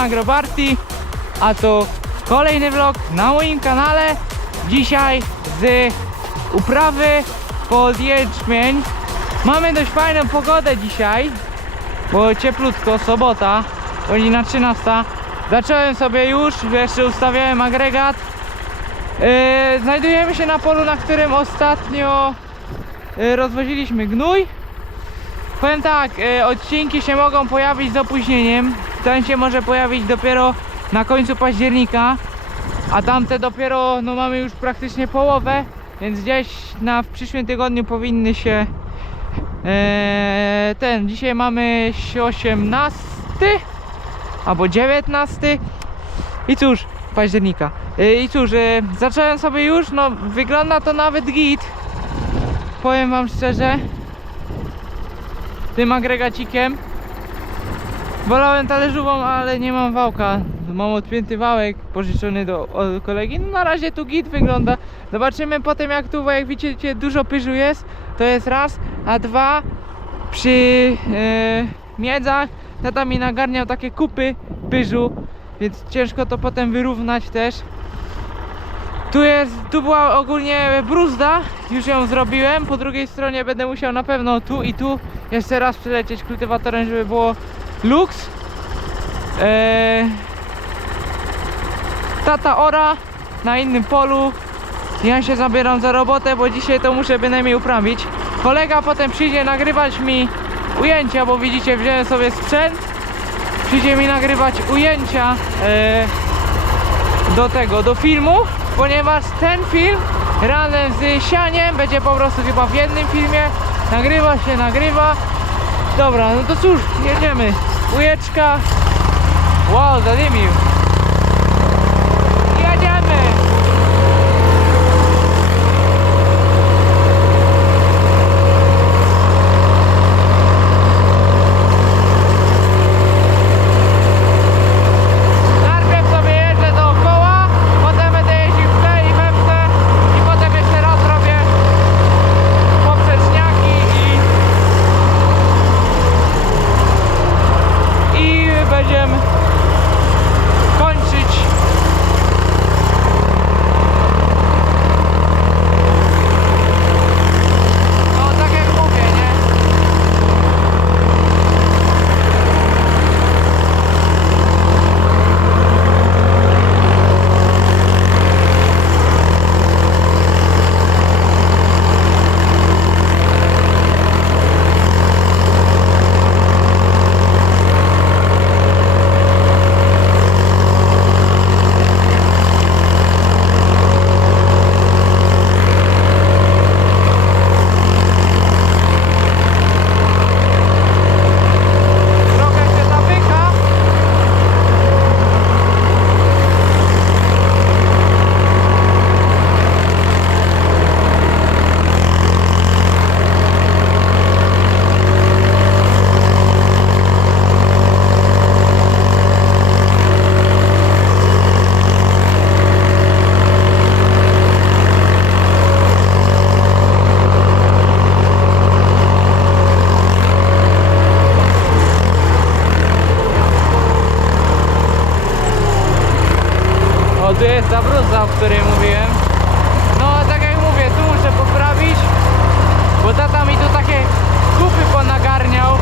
strony Agrobarty, a to kolejny vlog na moim kanale. Dzisiaj z uprawy pod jęczmień. Mamy dość fajną pogodę dzisiaj, bo cieplutko, sobota, godzina 13. Zacząłem sobie już, jeszcze ustawiałem agregat. Yy, znajdujemy się na polu, na którym ostatnio yy, rozwoziliśmy gnój. Powiem tak, yy, odcinki się mogą pojawić z opóźnieniem. Ten się może pojawić dopiero na końcu października, a tamte dopiero no mamy już praktycznie połowę, więc gdzieś na w przyszłym tygodniu powinny się yy, ten, dzisiaj mamy 18 albo 19 i cóż, października. Yy, I cóż, yy, zacząłem sobie już, no wygląda to nawet git. Powiem wam szczerze. Tym agregacikiem. Wolałem talerzową, ale nie mam wałka. Mam odpięty wałek pożyczony do od kolegi. No na razie tu git wygląda. Zobaczymy potem jak tu, bo jak widzicie dużo pyżu jest. To jest raz, a dwa przy yy, miedzach tata mi nagarniał takie kupy pyżu, więc ciężko to potem wyrównać też. Tu jest, tu była ogólnie bruzda, już ją zrobiłem. Po drugiej stronie będę musiał na pewno tu i tu jeszcze raz przelecieć kultywatorem, żeby było luks. Eee, tata ora na innym polu. Ja się zabieram za robotę, bo dzisiaj to muszę bynajmniej uprawić. Kolega potem przyjdzie nagrywać mi ujęcia, bo widzicie, wziąłem sobie sprzęt. Przyjdzie mi nagrywać ujęcia eee, do tego, do filmu, ponieważ ten film razem z sianiem będzie po prostu chyba w jednym filmie. Nagrywa się, nagrywa. Dobra, no to cóż, jedziemy. Ujeczka. Wow, zadymił. Jedziemy. Najpierw sobie jeżdżę dookoła, potem będę jeździł w tle i we w tle i potem jeszcze raz robię poprzeczniaki i i będziemy kończyć no tak jak mówię, nie? Trochę się zamyka. O, tu jest ta bruzda, o której mówiłem. No, tak jak mówię, tu muszę poprawić, bo tata mi tu takie kupy ponagarniał.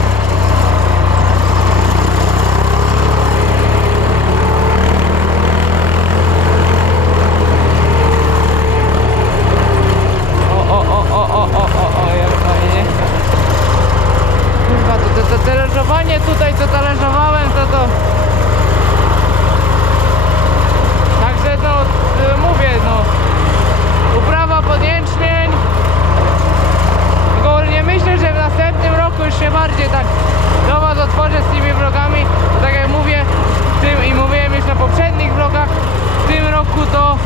roku to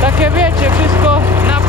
takie wiecie, wszystko na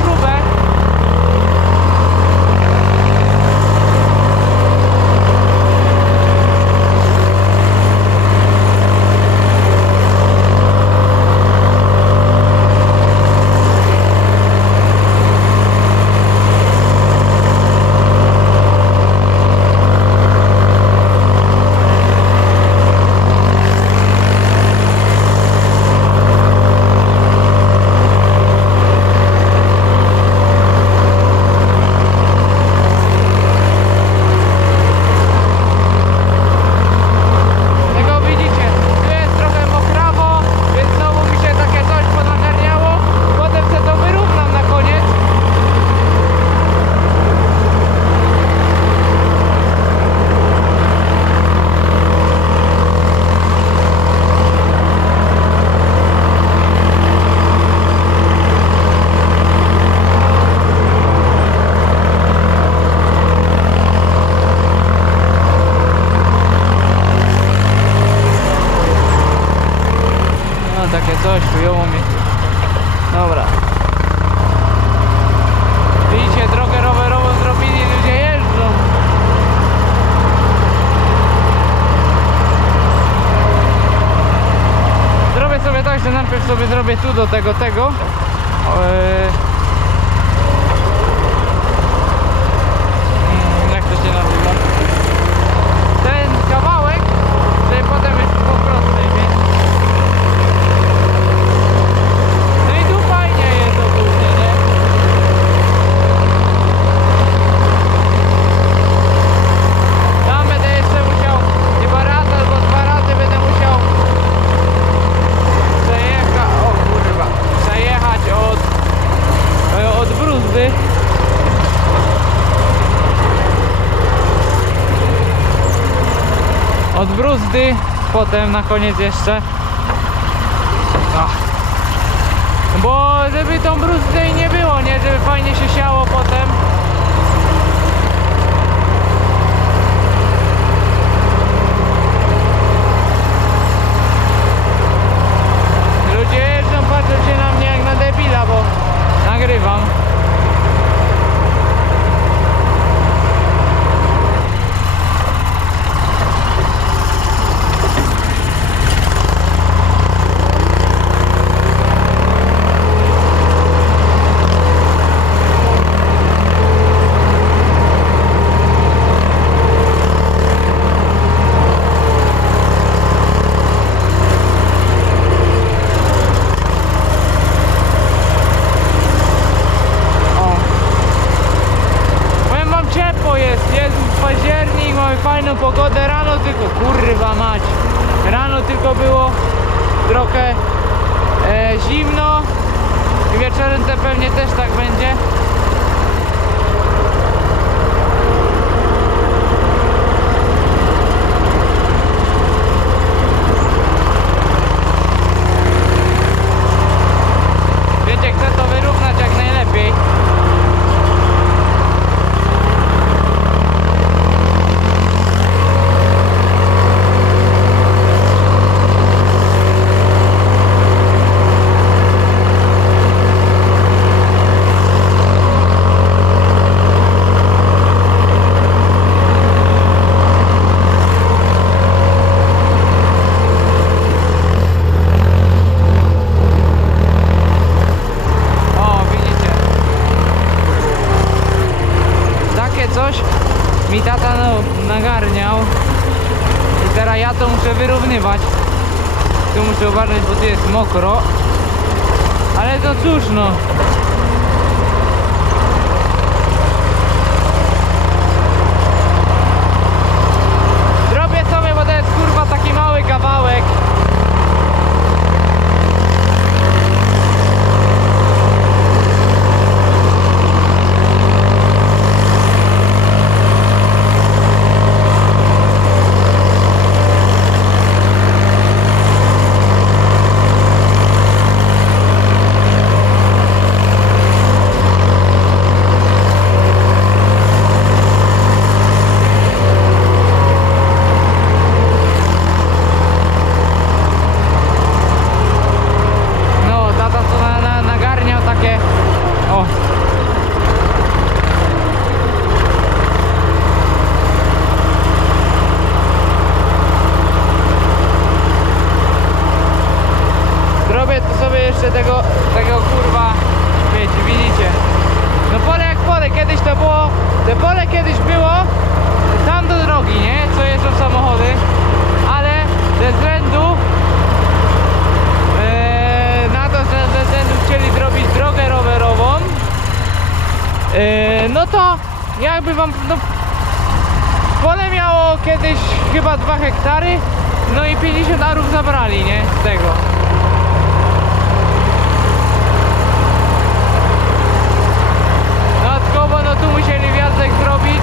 do tego tego. bruzdy, potem na koniec jeszcze. No. Bo żeby tą bruzdę nie było, nie? Żeby fajnie się siało potem. Ludzie jeżdżą, patrzą się na mnie jak na debila, bo nagrywam. mi tata no, nagarniał. I teraz ja to muszę wyrównywać. Tu muszę uważać, bo tu jest mokro. Ale to cóż no. no to jakby wam, no, pole miało kiedyś chyba 2 hektary, no i 50 arów zabrali, nie, z tego. Dodatkowo no tu musieli wiatrek zrobić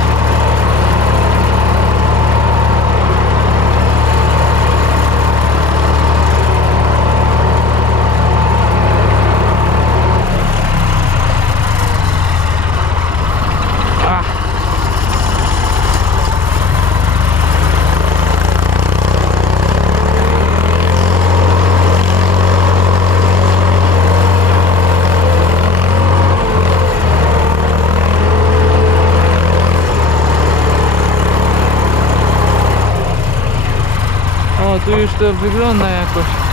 już to wygląda jakoś.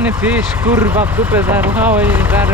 nem ferești, curva după, dar wow, e dar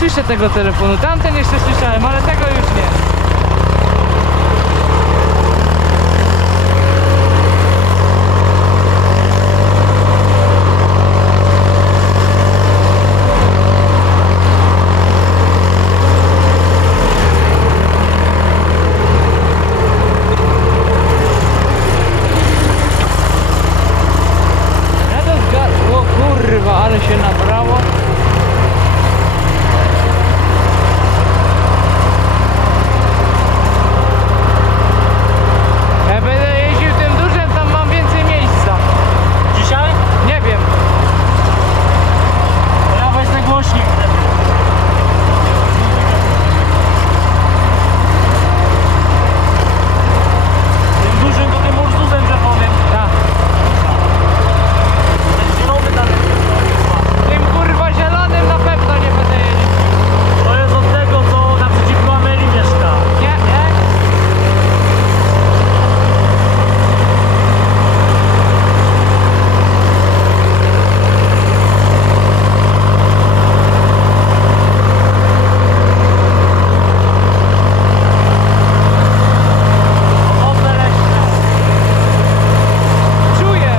słyszę tego telefonu. Tamten jeszcze słyszałem, ale tego już nie. Ja to zga- O kurwa, ale się nabrało. Ja będę jeździł tym dużym, tam mam więcej miejsca. Dzisiaj? Nie wiem. To ja wezmę głośnik wtedy. Tym dużym to tym Urzuzem rzepowym. Tak. Ten zielony tam jest chyba. Tym kurwa zielonym na pewno nie będę jeździł. To jest od tego, co naprzeciwko Ameli mieszka. Nie, nie? Owoce leśne. Czuję.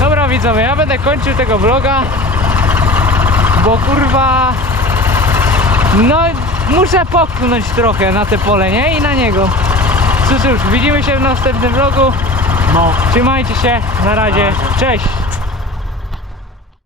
Dobra widzowie, ja będę kończył tego vloga Bo kurwa No muszę popchnąć trochę na te pole, nie? I na niego Cóż, widzimy się w następnym vlogu No. Trzymajcie się, Na razie. cześć